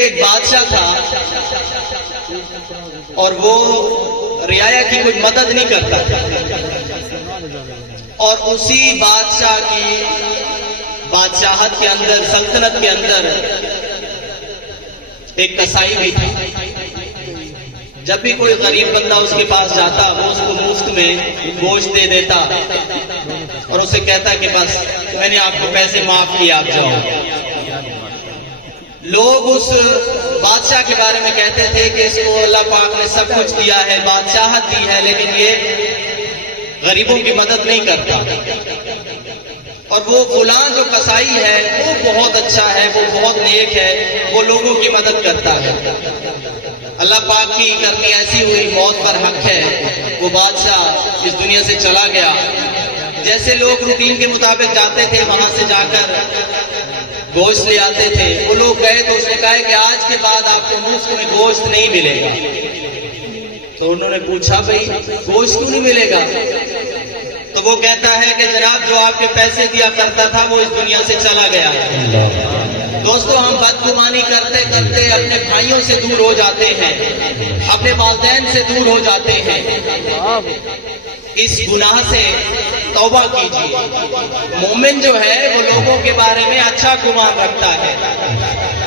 ایک بادشاہ تھا اور وہ رعایا کی کوئی مدد نہیں کرتا تھا، اور اسی بادشاہ کی بادشاہت کے اندر، سلطنت کے اندر ایک کسائی بھی تھا۔ جب بھی کوئی غریب بندہ اس کے پاس جاتا وہ اس کو مفت میں گوشت دے دیتا اور اسے کہتا کہ بس میں نے آپ کو پیسے معاف کیے، آپ جاؤ۔ لوگ اس بادشاہ کے بارے میں کہتے تھے کہ اس کو اللہ پاک نے سب کچھ دیا ہے، بادشاہت دی ہے، لیکن یہ غریبوں کی مدد نہیں کرتا، اور وہ فلاں جو کسائی ہے وہ بہت اچھا ہے، وہ بہت نیک ہے، وہ لوگوں کی مدد کرتا ہے۔ اللہ پاک کی کرنی ایسی ہوئی، موت پر حق ہے، وہ بادشاہ اس دنیا سے چلا گیا۔ جیسے لوگ روٹین کے مطابق جاتے تھے، وہاں سے جا کر گوشت لے آتے تھے، وہ لوگ گئے تو اس نے کہا کہ آج کے بعد آپ کو مفت میں گوشت نہیں ملے گا۔ تو انہوں نے پوچھا بھئی گوشت کیوں نہیں ملے گا؟ تو وہ کہتا ہے کہ جناب جو آپ کے پیسے دیا کرتا تھا وہ اس دنیا سے چلا گیا۔ دوستو، ہم بدگمانی کرتے کرتے اپنے بھائیوں سے دور ہو جاتے ہیں، اپنے والدین سے دور ہو جاتے ہیں۔ اس گناہ سے توبہ کیجیے۔ مومن جو ہے وہ لوگوں کے بارے میں اچھا گمان رکھتا ہے،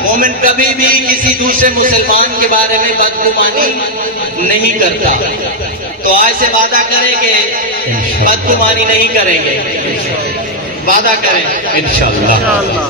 مومن کبھی بھی کسی دوسرے مسلمان کے بارے میں بدگمانی نہیں کرتا۔ تو آج سے وعدہ کریں کہ بدگمانی نہیں کریں گے، وعدہ کریں انشاءاللہ۔